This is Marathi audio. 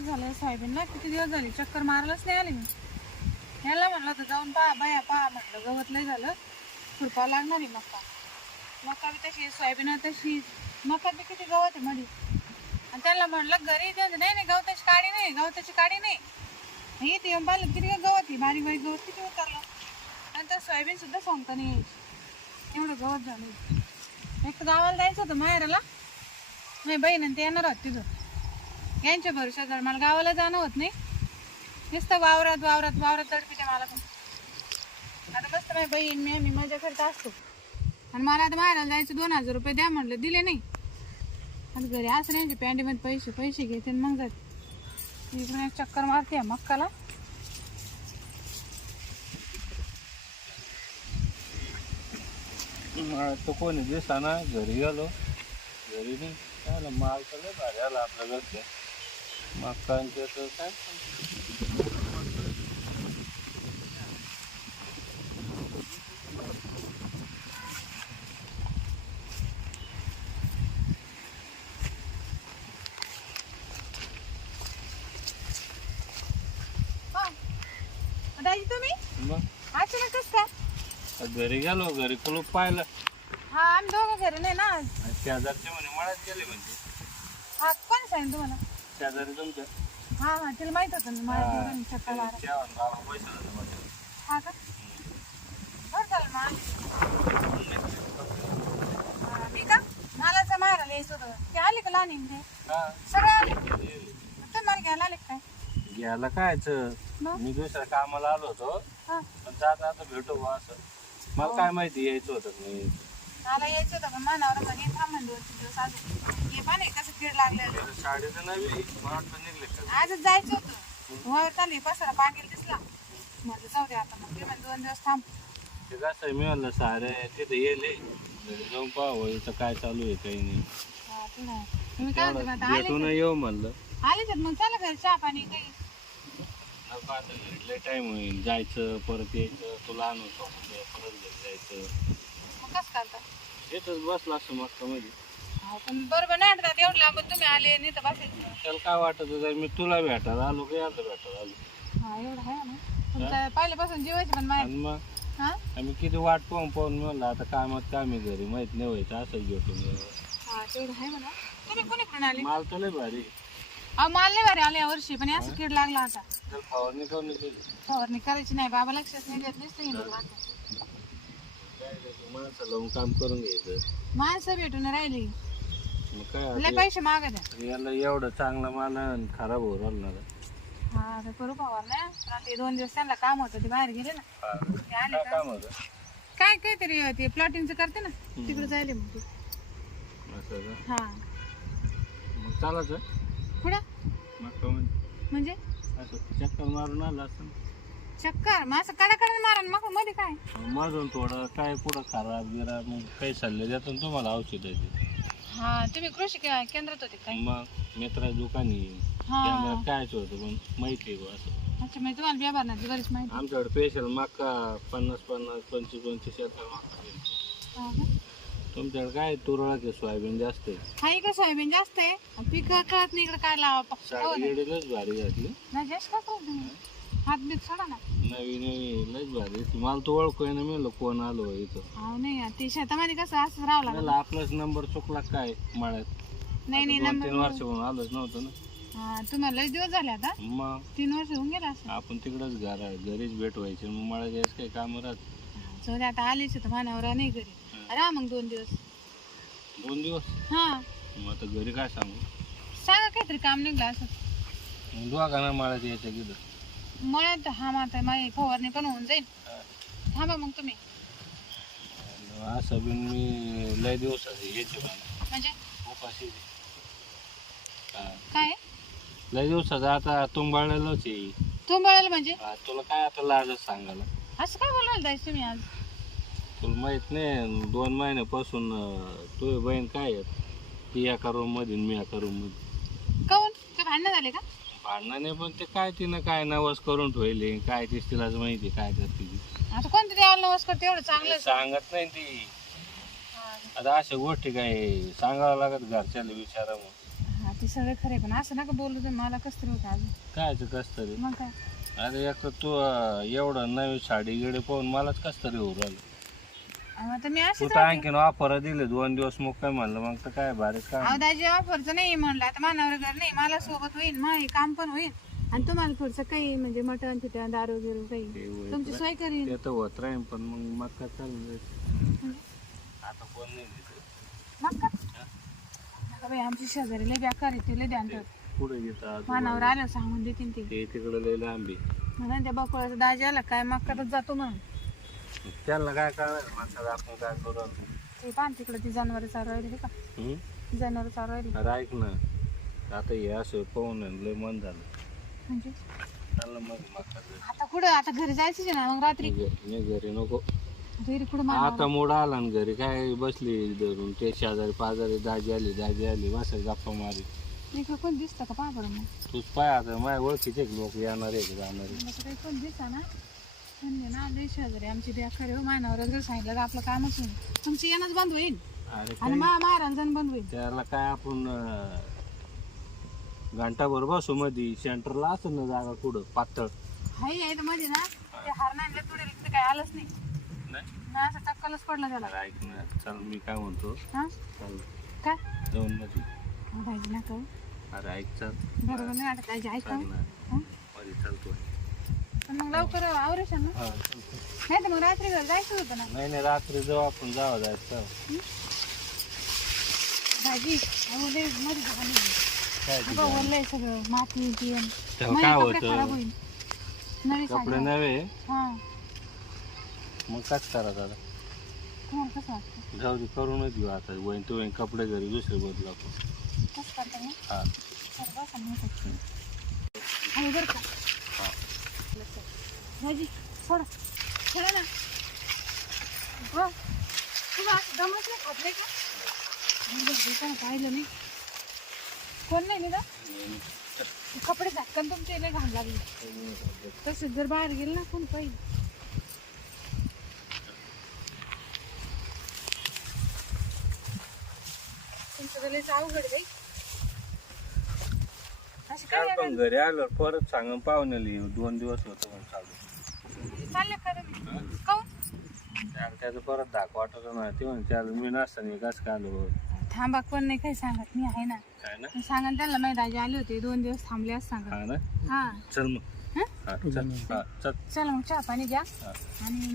झालं सोयाबीनला किती दिवस झाले चक्कर मारायलाच नाही आले मी. याला म्हणलं तर जाऊन पहा बाया पहा म्हटलं गवत लय झालं खुरपावं लागणार आहे. मका बी तशी सोयाबीन तशी मका बी किती गवत आहे मधी. आणि त्याला म्हणलं घरी त्यांचं नाही नाही गवताची काडी नाही गवताची काडी नाही इथे येऊन पाहिलं किती गवत आहे बारीक बारीक गवत किती उतरलं. आणि त्या सोयाबीन सुद्धा सांगता नाही यायची एवढं गवत झालं. एक तर गावाला जायचं होतं माहेराला नाही बहीण आणि ते येणार होत तिथं यांच्या भरोशात मला गावाला जाणं होत नाही. नुसतं वावरात वावरात वावरात तडपिते मला पण. आता मस्त माझी बहीण मी आम्ही मजा करत असतो. आणि मला आता माहेराला जायचं 2000 रुपये द्या म्हटलं दिले नाही. आता घरी असं नाही पॅन्टीमध्ये पैसे पैसे घेते मग जाते इकडून एक चक्कर मारते मक्काला. तो कोणी दिसताना घरी गेलो घरी नाही काय माल तर लय भारी आला आपल्या घरचे मक्कांचे तर काय तुम्ही मग अचानक कसं काय घरी गेलो घरी कुलूप पाहिलं. हा आम्ही दोघं घरी नाही ना. शेजारचे म्हणे मळ्यात गेले म्हणजे. हा कोण सांगितलं तुम्हाला. शेजारी तुमच्या हा हा तिला माहित होतं ना मला चक्कर मारा. जेवण बाबा पैसे झाले माझे. हा का बरं झालं मग मी का मलाच मारायला यायचं होतं ते आले का लहान ते हा सगळं आले तुम्हाला घ्यायला आले काय घ्यायला कायचं मी दुसऱ्या कामाला आलो होतो हा पण जात आता भेटू बा असं मला काय माहिती यायचं होतं मी. मला यायचं होतं पण मनावर म्हणे थांबून 2-3 दिवस अजून हे पण कसं कीड लागलेलं शाळेचं नाही मला वाटतं निघले का आजच जायचं होतं वर चालली पसारा पांगेल दिसला म्हटलं जाऊ दे आता मग ते म्हणजे 2 दिवस थांब. ते कसं मी म्हणलं सारे तिथे येले घरी जाऊन पाहावं इथं काय चालू आहे काही नाही. हा ते नाही तुम्ही काय म्हणते आता भेटून येऊ म्हणलं. आले मग चला घरी चहा पाणी काही नको आता घरी लय टाइम होईल जायचं परत यायचं तुला आणून परत घरी जायचं मग कसं करता येतच बसला असं मग मध्ये. हा पण बरोबर नाही वाटत एवढं लांबून तुम्ही आले नाही तर बसायचं. त्याला काय वाटत जर मी तुला भेटायला आलो की याला भेटायला आलो. हा एवढं आहे ना तुमचं पहिल्यापासून जीवायची पण माहिती. आणि मग हा आम्ही किती वाट पाहून म्हणलं आता कामात काम आहे घरी माहित नाही व्हायचं असंच भेटून हा तेवढं आहे म्हणा. तुम्ही कोणी आले माल तर लय भारी. अहो माल नाही भारी आले यावर्षी पण असं कीड लागला आता. तर फवारणी करून केली फवारणी करायची नाही बाबा लक्षच नाही देत नसते माणसं लावून काम करून घ्यायचं माणसं भेटून राहिली मग काय लय पैसे मागत आहे. याला एवढं चांगलं माल आणि खराब होऊ राहिलं ना. हा ते करू फवारण्या पण ते 2 दिवस त्यांना काम होतं ते बाहेर गेले ना ते आले काय का काम होतं काय काहीतरी ते प्लॉटिंगचं करते ना तिकडे जायले मग ते. असं का? हा मग चालायचं पुढं मग म्हणजे असं चक्कर मारून आलं असं चक्कर मग असं कडाकडे मारा मग मध्ये काय मधून थोडं काय पुढं खराब गिरा मग काही सल्ले देतो ना तुम्हाला औषध आहे हा तुम्ही कृषी केंद्रात होते काय. मग मित्रा दुकानी हा केंद्रात कायच होतं पण माहिती आहे बुवा असं. अच्छा म्हणजे तुम्हाला बिया भरण्याची बरीच माहिती. आमच्याकडे स्पेशल मका 50-50 25-25 एकर मका आहे. हा का? तुमच्याकडे काय तुरळक आहे सोयाबीन जास्त आहे. हा इकडे सोयाबीन जास्त आहे पीक कळत नाही इकडे काय लावा साडी गेडीलाच भारी घातली नाही जास्त का करत तुम्ही हात बीत सोडा ना. नवी नवी लयच भारी मला तो ओळखू आहे ना मी कोण आलो इथं. हा नाही ते शेतामध्ये कसं असंच राहावं लागलं. मला आपलाच नंबर चुकला काय मळ्यात नाही नाही 2-3 वर्ष होऊन आलोच नव्हतं ना. हा तुम्हाला लय दिवस झाले आता मग 3 वर्ष होऊन गेला असं. आपण तिकडच घरीच भेट व्हायची मग मळ्यात यायचं काही काम राहत. जाऊ दे आता आलीच तर मानावर नाही घरी राहा मग 2 दिवस. 2 दिवस हा मग आता घरी काय सांगू सांगा काहीतरी काम निघलं असं. मग दोघांना मळ्यात यायचं किती मळ्यात हा माता माझी फवारणी पण होऊन जाईल. थांबा मग तुम्ही असं बिन मी लय दिवसाची यायची म्हणजे उपाशी काय लय दिवसाचं आता तुंबाळलेलोच आहे. तुंबळेल म्हणजे तुला काय आता लाजच सांगायला असं काय बोलायला जायचं तुम्ही आज. तुला माहित नाही 2 महिन्यापासून तुझी बहीण काय आहे ती एका रूम मध्ये मी एका रूम मध्ये. काऊन ते भांडणं झाले का. भांडणं नाही पण ते काय तिनं काय नवस करून ठेवले काय तीच तिलाच माहिती काय करते ती. आता कोणतं देवाला नवस करते एवढं चांगलं. सांगत नाही ती आता अशा गोष्टी काय सांगावं लागत घरच्याला विचारा मग. हा ते ते सगळे खरे पण असं नका बोलू तर मला कसं तरी होतं अजून. कायचं कस तरी मग काय अरे एक तर तू एवढं नवी साडी गिडे पाहून मलाच कस तरी होऊ राहिलं. आता मी तू अशीच तर आणखीन ऑफर दिले 2 दिवस मग काय म्हणलं मग तर काय भारीच काय अहो दाजी ऑफरचं नाही म्हणलं आता मानावर घर नाही मला सोबत होईल मग हे काम पण होईल आणि तुम्हाला थोडस काही म्हणजे मटण तिथे दारू गिरू काही तुमची सोय करीन. ते तर होत राहील पण मग काय चालू आता कोण नाही तिथे. मग का नका बाई आमची शेजारी लय बेकार आहे ते लय ध्यान ठेवत. पुढे येतात मानावर आलं सांगून देतील ते ते तिकडे लय लांबी म्हणून त्या बकुळाचा दाजी आला काय मग करत जातो म्हणून त्यांना काय करायचं म्हणतात आपण काय करू आता? ते पान तिकडे ती जनावर चालवायली का हम्म? जनावर चालवायली अरे ऐक ना आता हे असं पाहून लय मन झालं म्हणजे चाललं मग मग आता कुठं आता घरी जायचं ना मग रात्री मी घरी नको घरी कुठं मानावर आता मोड आला ना घरी काय बसली धरून ते शेजारी पाजारी दाजी आली बसाय गप्पा मारी इकडं कोण दिसतं का पहा बरं मग तूच पाय आता माझ्या ओळखीचे लोक येणार आहे जाणार आहे. मला काही कोण दिसतं ना म्हणले ना लय शेजारी आमची बेकार हो मानावर जर सांगितलं तर आपलं कामच होईल तुमचं येणंच बंद होईल अरे आणि काय महाराजांचं बंद होईल. त्याला काय आपण घंटाभर बसू मध्ये सेंटरला असेल ना जागा कुठं पातळ हाय आहे तर मध्ये ना ते हार नाही तुडे तिथे काय आलंच नाही ना असं टक्कलच पडलं त्याला. अरे ऐक ना चल मी काय म्हणतो हा चल काय जाऊन मध्ये भाजी नका हो. अरे ऐक चल बरोबर नाही वाटत दाजी ऐका चल ना हं? मध्ये चलतो पण मग लवकर आवरेशन ना हा चलतो. नाही तर मग रात्री घर जायचं होतं ना नाही रात्री जाऊ आपण जावं जायचं भाजी अहो लय मध्ये झाली काय अगं ओरलंय सगळं माती बियन तेव्हा काय कपडे खराब होतं होईल नवी कपडे साडी नव्हे हा मग काच करा दादा तुम्हाला कसं वाटतं जाऊ दे करूनच घेऊ आता वहीन तो वहीन कपडे घरी दुसरे बदलू आपण कसं करता मग हा सर्व सांगू आणि बरं का हा भाजी सोडा सोडा ना हो तुम्ही असं दमच नाही खात नाही का पाहिलं नाही कोण नाही निघा कपडे झाकण तुमचे लय घाण लागले तसंच जर बाहेर गेलं ना कोण पाहिजे तुमचं तर लयच अवघड आहे बाई असं काय काल पण घरी आलो परत सांगून पाहुण्याला 2 दिवस होतं म्हणून चालू चाललं का तुम्ही काऊन त्याचं परत धाक वाटत ना ते म्हणते चाल मी नसताना कसं काय आलो थांबा कोण नाही काही सांगत मी आहे ना काय ना सांगा त्याला माहिती दाजी आले होते 2 दिवस थांबले असं सांगा हा ना हा चल मग हं? हा चल हा चल चल मग चहा पाणी द्या हा आणि